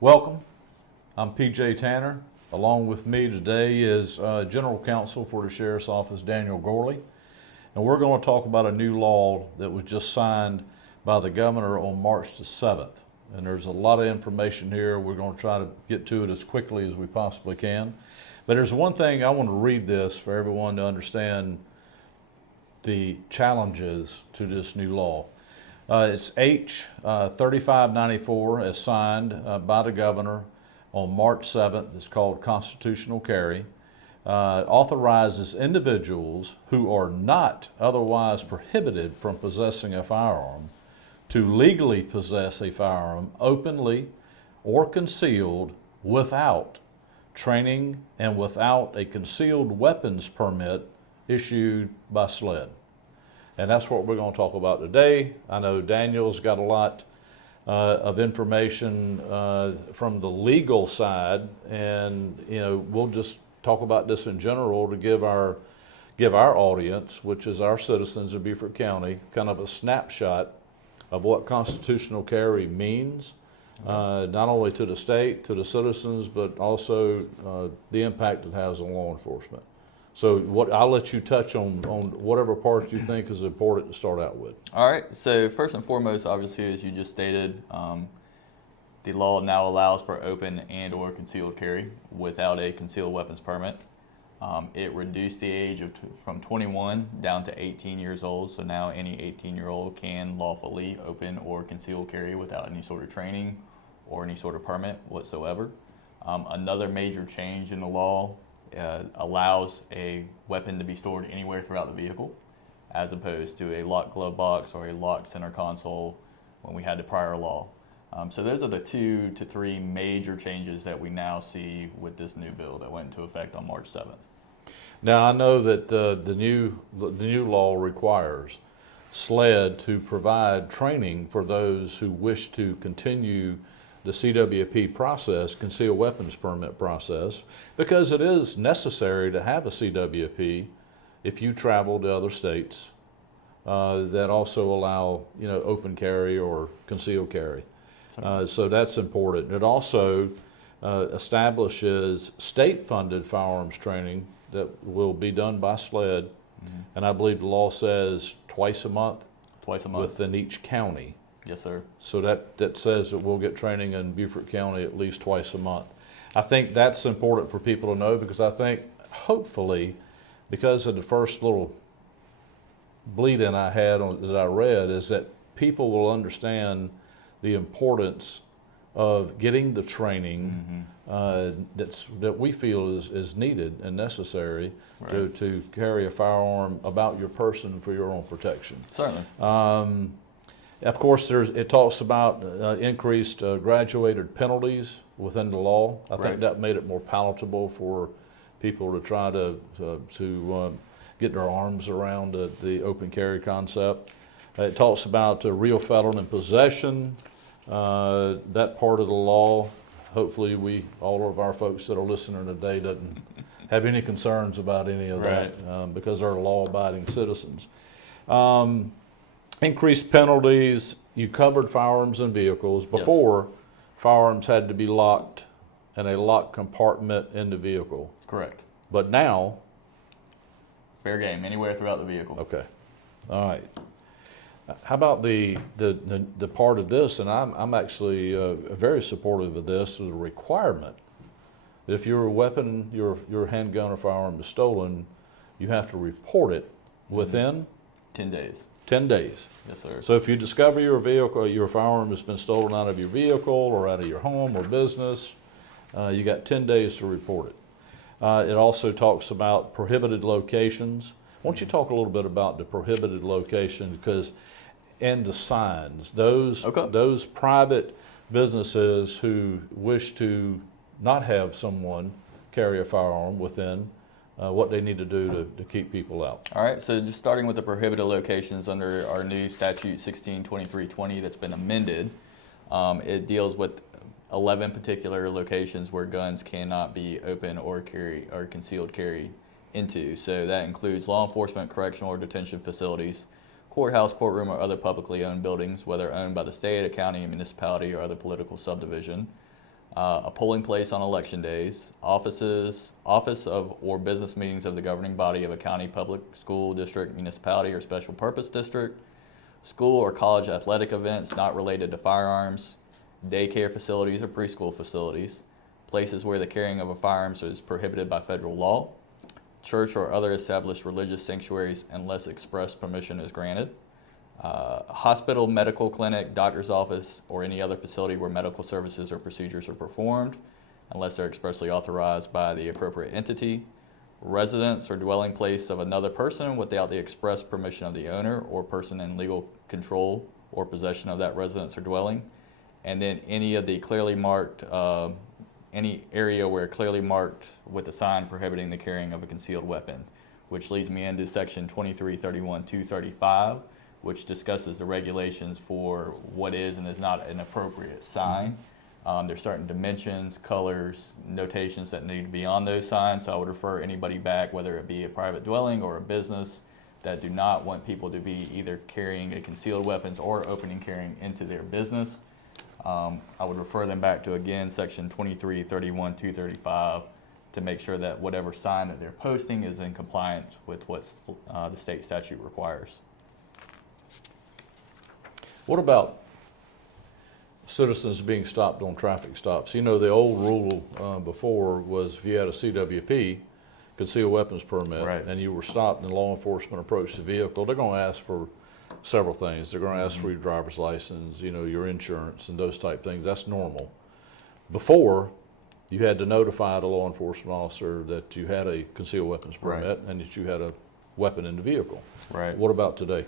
Welcome. I'm PJ Tanner. Along with me today is General Counsel for the Sheriff's Office, Daniel Gourley. And we're going to talk about a new law that was just signed by the governor on March the 7th. And there's a lot of information here. We're going to try to get to it as quickly as we possibly can. But there's one thing I want to read this for everyone to understand the challenges to this new law. It's H 3594 as signed by the governor on March 7th. It's called Constitutional Carry. Authorizes individuals who are not otherwise prohibited from possessing a firearm to legally possess a firearm openly or concealed without training and without a concealed weapons permit issued by SLED. And that's what we're going to talk about today. I know Daniel's got a lot of information from the legal side, and we'll just talk about this in general to give our audience, which is our citizens of Beaufort County, kind of a snapshot of what constitutional carry means, not only to the state, to the citizens, but also the impact it has on law enforcement. So I'll let you touch on whatever parts you think is important to start out with. All right, so first and foremost, obviously, as you just stated, the law now allows for open and or concealed carry without a concealed weapons permit. It reduced the age from 21 down to 18 years old, so now any 18-year-old can lawfully open or conceal carry without any sort of training or any sort of permit whatsoever. Another major change in the law allows a weapon to be stored anywhere throughout the vehicle, as opposed to a locked glove box or a locked center console when we had the prior law. So those are the 2 to 3 major changes that we now see with this new bill that went into effect on March 7th. Now I know that the new law requires SLED to provide training for those who wish to continue the CWP process, concealed weapons permit process, because it is necessary to have a CWP if you travel to other states that also allow open carry or concealed carry. So that's important. It also establishes state-funded firearms training that will be done by SLED, and I believe the law says twice a month within each county. Yes, sir. So that says that we'll get training in Beaufort County at least twice a month. I think that's important for people to know, because I think hopefully, because of the first little bleed-in I had that I read, is that people will understand the importance of getting the training that we feel is needed and necessary to carry a firearm about your person for your own protection. Certainly. Of course, it talks about increased graduated penalties within the law. I think that made it more palatable for people to try to get their arms around the open carry concept. It talks about real felon in possession. That part of the law, hopefully all of our folks that are listening today doesn't have any concerns about any of that because they're law-abiding citizens. Increased penalties. You covered firearms and vehicles. Before, firearms had to be locked in a locked compartment in the vehicle. Correct. But now? Fair game, anywhere throughout the vehicle. Okay. All right. How about the part of this, and I'm actually very supportive of this, the requirement that if your weapon, your handgun or firearm is stolen, you have to report it within 10 days. 10 days. Yes, sir. So if you discover your firearm has been stolen out of your vehicle or out of your home or business, you got 10 days to report it. It also talks about prohibited locations. Why don't you talk a little bit about the prohibited locations, and the signs, those private businesses who wish to not have someone carry a firearm within, what they need to do to keep people out. All right, so just starting with the prohibited locations under our new statute 162320 that's been amended, it deals with 11 particular locations where guns cannot be open or concealed carried into. So that includes law enforcement, correctional or detention facilities, courthouse, courtroom, or other publicly owned buildings, whether owned by the state, a county, a municipality, or other political subdivision. a polling place on election days, office of or business meetings of the governing body of a county, public school district, municipality, or special purpose district, school or college athletic events not related to firearms, daycare facilities or preschool facilities, places where the carrying of a firearms is prohibited by federal law, church or other established religious sanctuaries unless express permission is granted, hospital, medical clinic, doctor's office, or any other facility where medical services or procedures are performed unless they're expressly authorized by the appropriate entity, residence or dwelling place of another person without the express permission of the owner or person in legal control or possession of that residence or dwelling, and then any of the clearly marked, any area where clearly marked with a sign prohibiting the carrying of a concealed weapon, which leads me into section 2331-235, which discusses the regulations for what is and is not an appropriate sign. There's certain dimensions, colors, notations that need to be on those signs, so I would refer anybody back, whether it be a private dwelling or a business, that do not want people to be either carrying a concealed weapons or opening carrying into their business. I would refer them back to, again, section 2331-235 to make sure that whatever sign that they're posting is in compliance with what the state statute requires. What about citizens being stopped on traffic stops? You know, the old rule before was if you had a CWP, concealed weapons permit, Right. and you were stopped and law enforcement approached the vehicle, they're going to ask for several things. They're going to ask for your driver's license, you know, your insurance and those type things. That's normal. Before, you had to notify the law enforcement officer that you had a concealed weapons permit and that you had a weapon in the vehicle. Right. What about today?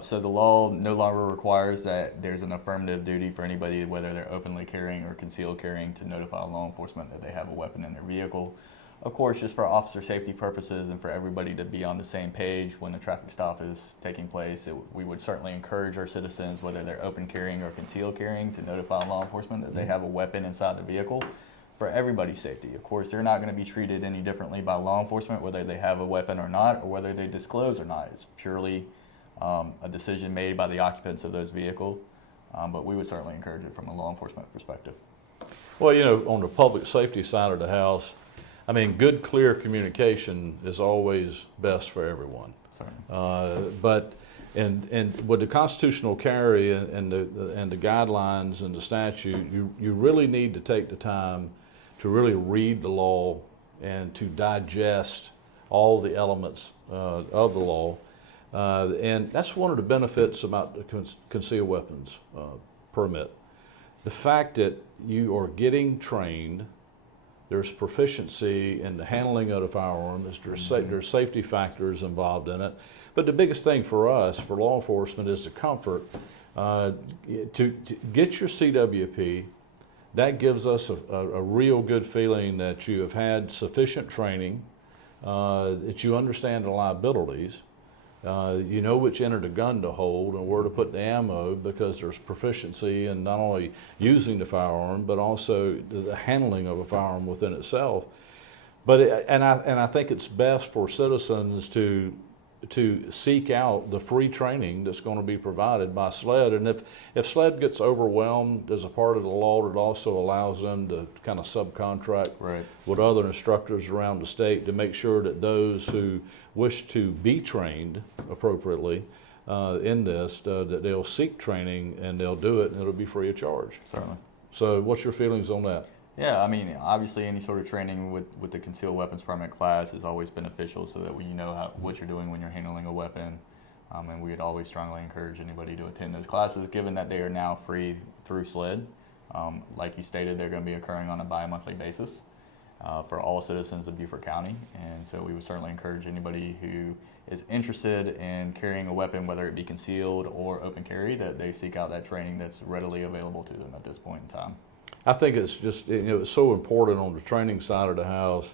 So the law no longer requires that there's an affirmative duty for anybody, whether they're openly carrying or concealed carrying, to notify law enforcement that they have a weapon in their vehicle. Of course, just for officer safety purposes and for everybody to be on the same page when a traffic stop is taking place, we would certainly encourage our citizens, whether they're open carrying or concealed carrying, to notify law enforcement that they have a weapon inside the vehicle for everybody's safety. Of course, they're not going to be treated any differently by law enforcement, whether they have a weapon or not, or whether they disclose or not. It's purely a decision made by the occupants of those vehicles, but we would certainly encourage it from a law enforcement perspective. Well, you know, on the public safety side of the house, I mean, good, clear communication is always best for everyone. But with the constitutional carry and the guidelines and the statute, you really need to take the time to really read the law and to digest all the elements of the law. And that's one of the benefits about the concealed weapons permit. The fact that you are getting trained, there's proficiency in the handling of the firearm, there's safety factors involved in it. But the biggest thing for us, for law enforcement, is the comfort. To get your CWP, that gives us a real good feeling that you have had sufficient training, that you understand the liabilities, you know which end of the gun to hold and where to put the ammo, because there's proficiency in not only using the firearm but also the handling of a firearm within itself. But I think it's best for citizens to seek out the free training that's going to be provided by SLED. And if SLED gets overwhelmed as a part of the law, it also allows them to kind of subcontract with other instructors around the state to make sure that those who wish to be trained appropriately in this, that they'll seek training and they'll do it, and it'll be free of charge. Certainly. So what's your feelings on that? Yeah, I mean, obviously any sort of training with the concealed weapons permit class is always beneficial, so that you know what you're doing when you're handling a weapon. And we would always strongly encourage anybody to attend those classes, given that they are now free through SLED. Like you stated, they're going to be occurring on a bi-monthly basis for all citizens of Beaufort County. And so we would certainly encourage anybody who is interested in carrying a weapon, whether it be concealed or open carry, that they seek out that training that's readily available to them at this point in time. I think it's just, you know, it's so important on the training side of the house,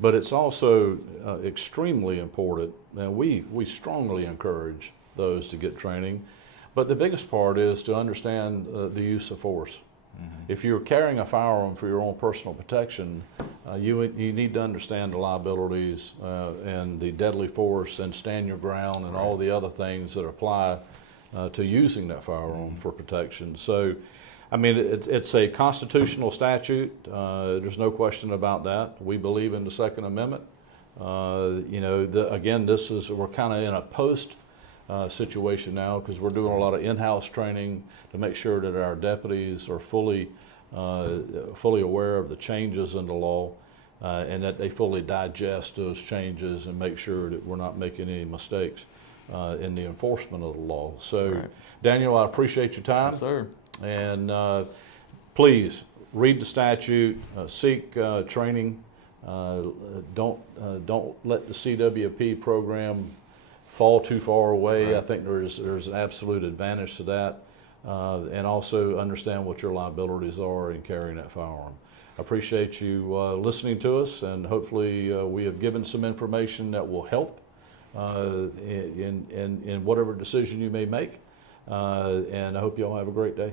but it's also extremely important, and we strongly encourage those to get training. But the biggest part is to understand the use of force. If you're carrying a firearm for your own personal protection, you need to understand the liabilities and the deadly force and stand your ground and all the other things that apply to using that firearm for protection. So I mean, it's a constitutional statute. There's no question about that. We believe in the Second Amendment. You know, again, we're kind of in a post situation now because we're doing a lot of in-house training to make sure that our deputies are fully aware of the changes in the law and that they fully digest those changes and make sure that we're not making any mistakes in the enforcement of the law. So, Right. Daniel, I appreciate your time. Yes, sir. And please read the statute, seek training. Don't let the CWP program fall too far away. Right. I think there's an absolute advantage to that, and also understand what your liabilities are in carrying that firearm. I appreciate you listening to us, and hopefully we have given some information that will help in whatever decision you may make. And I hope you all have a great day.